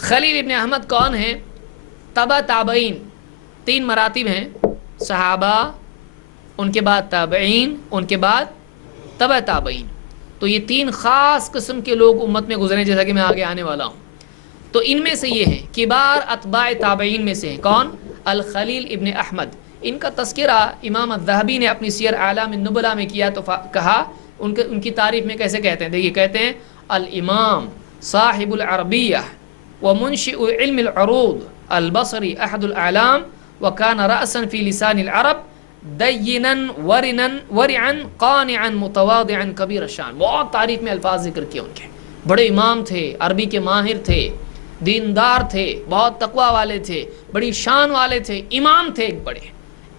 खलील इब्न अहमद कौन हैं? तबा ताबईन, 3 मरातिब हैं, सहाबा, उनके बाद ताबईन, उनके बाद तबा ताबईन। तो ये 3 ख़ास किस्म के लोग उम्मत में गुजरे, जैसा कि मैं आगे आने वाला हूँ। तो इनमें से ये हैं किबार अतबाए ताबईन में से हैं कौन? अल खलील इब्न अहमद। इनका तस्करा इमाम अज़्ज़हबी ने अपनी सियर आलाम नुबला में किया तो कहा, उनकी तारीफ़ में कैसे कहते हैं, देखिए कहते हैं अल इमाम साहिबुल अरबिया व मुंशिउ इल्म अल उरूद अल बसरी अहदुल आलाम व कान रअसन फी लिसान अल अरब दय्यिनन वरिनन वरिअन क़ानिअन मुतवादिअन कबीर शान। बहुत तारीफ़ में अल्फाज जिक्र किए उनके। बड़े इमाम थे, अरबी के माहिर थे, दीनदार थे, बहुत तकवा वाले थे, बड़ी शान वाले थे, इमाम थे, एक बड़े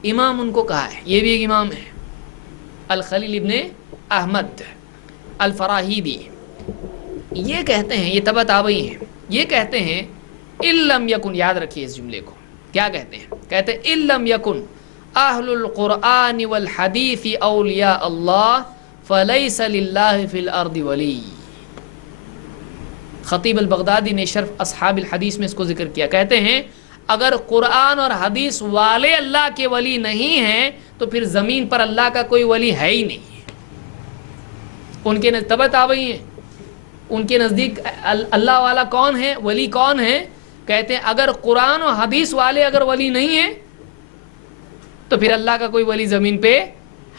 इमाम उनको कहा है। ये भी एक इमाम है, अल खलील इब्न अहमद अल फराहिदी। ये कहते हैं, ये तबा ताबई हैं, ये कहते हैं इल्लम यकुन, याद रखिए इस जुमले को, क्या कहते हैं? कहते हैं इल्लम यकुन अहलुल कुरआन वल हदीस औलिया अल्लाह फलैसा लिल्लाहि फिल अर्दि वली। खतीब अल बगदादी ने शर्फ असहाबिल हदीस में इसको जिक्र किया। कहते हैं अगर कुरान और हदीस वाले अल्लाह के वली नहीं हैं तो फिर ज़मीन पर अल्लाह का कोई वली है ही नहीं। उनके तबा ताबई हैं, उनके नज़दीक अल्लाह वाला कौन है, वली कौन है? कहते हैं अगर कुरान और हदीस वाले अगर वली नहीं है तो फिर अल्लाह का कोई वली ज़मीन पे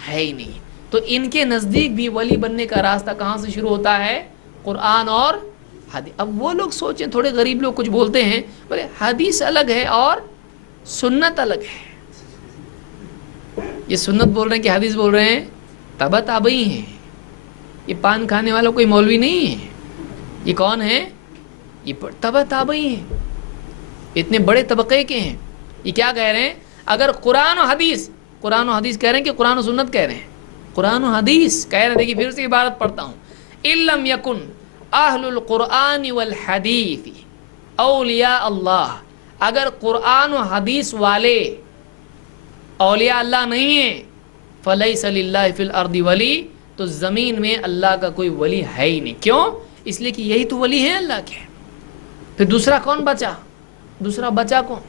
है ही नहीं। तो इनके नज़दीक भी वली बनने का रास्ता कहाँ से शुरू होता है? कुरान और हदीस। अब वो लोग सोचें, थोड़े गरीब लोग कुछ बोलते हैं, बोले हदीस अलग है और सुन्नत अलग है। ये सुन्नत बोल रहे हैं कि हदीस बोल रहे हैं? तबा ताबई हैं। ये पान खाने वाला कोई मौलवी नहीं है। ये कौन है? ये तबा ताबई हैं, इतने बड़े तबके के हैं। ये क्या कह रहे हैं? अगर कुरान और हदीस कह रहे हैं कि कुरान और सुन्नत कह रहे हैं? कुरान और हदीस कह रहे हैं। देखिए फिर से इबारत पढ़ता हूँ, इल्लम यकुन अहलुल कुरआन वल हदीस औलिया अल्लाह। अगर कुरान और हदीस वाले औलिया अल्लाह नहीं है, फलैसा लिल्लाहि फिल अर्दि वली, तो ज़मीन में अल्लाह का कोई वली है ही नहीं। क्यों? इसलिए कि यही तो वली है अल्लाह के। फिर दूसरा कौन बचा? दूसरा बचा कौन?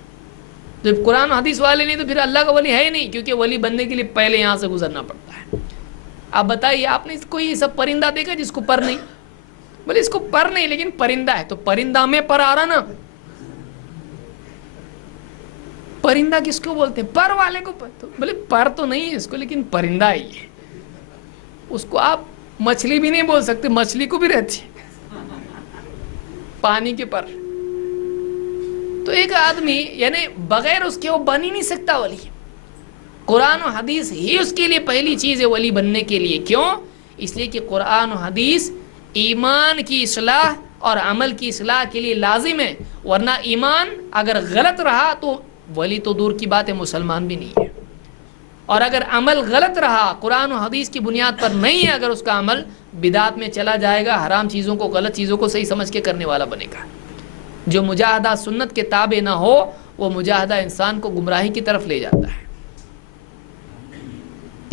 जब कुरान हदीस वाले नहीं तो फिर अल्लाह का वली है ही नहीं, क्योंकि वली बनने के लिए पहले यहाँ से गुजरना पड़ता है। आप बताइए, आपने कोई ये सब परिंदा देखा जिसको पर नहीं? बोले इसको पर नहीं, लेकिन परिंदा है। तो परिंदा में पर आ रहा ना। परिंदा किसको बोलते हैं? पर वाले को। तो बोले पर तो नहीं है इसको, लेकिन परिंदा ही है। उसको आप मछली भी नहीं बोल सकते, मछली को भी रहती है पानी के पर। तो एक आदमी यानी बगैर उसके वो बन ही नहीं सकता वली। कुरान और हदीस ही उसके लिए पहली चीज़ है वली बनने के लिए। क्यों? इसलिए कि कुरान और हदीस ईमान की इस्लाह और अमल की इस्लाह के लिए लाजिम है। वरना ईमान अगर गलत रहा तो वली तो दूर की बात है, मुसलमान भी नहीं है। और अगर अमल गलत रहा, कुरान और हदीस की बुनियाद पर नहीं है, अगर उसका अमल बिदात में चला जाएगा, हराम चीज़ों को, गलत चीज़ों को सही समझ के करने वाला बनेगा। जो मुजाहदा सुन्नत के ताबे ना हो, वो मुजाहदा इंसान को गुमराही की तरफ ले जाता है।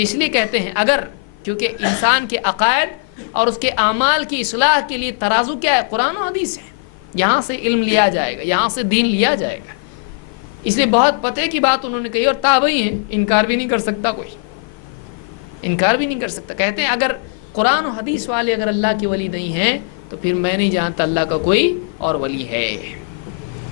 इसलिए कहते हैं अगर, क्योंकि इंसान के अकायद और उसके आमाल की इस्लाह के लिए तराजू क्या है? कुरान और हदीस है। यहाँ से इल्म लिया जाएगा, यहाँ से दीन लिया जाएगा। इसलिए बहुत पते की बात उन्होंने कही, और ताबई हैं, इनकार भी नहीं कर सकता कोई, इनकार भी नहीं कर सकता। कहते हैं अगर कुरान और हदीस वाले अगर अल्लाह के वली नहीं हैं तो फिर मैं नहीं जानता अल्लाह का कोई और वली है।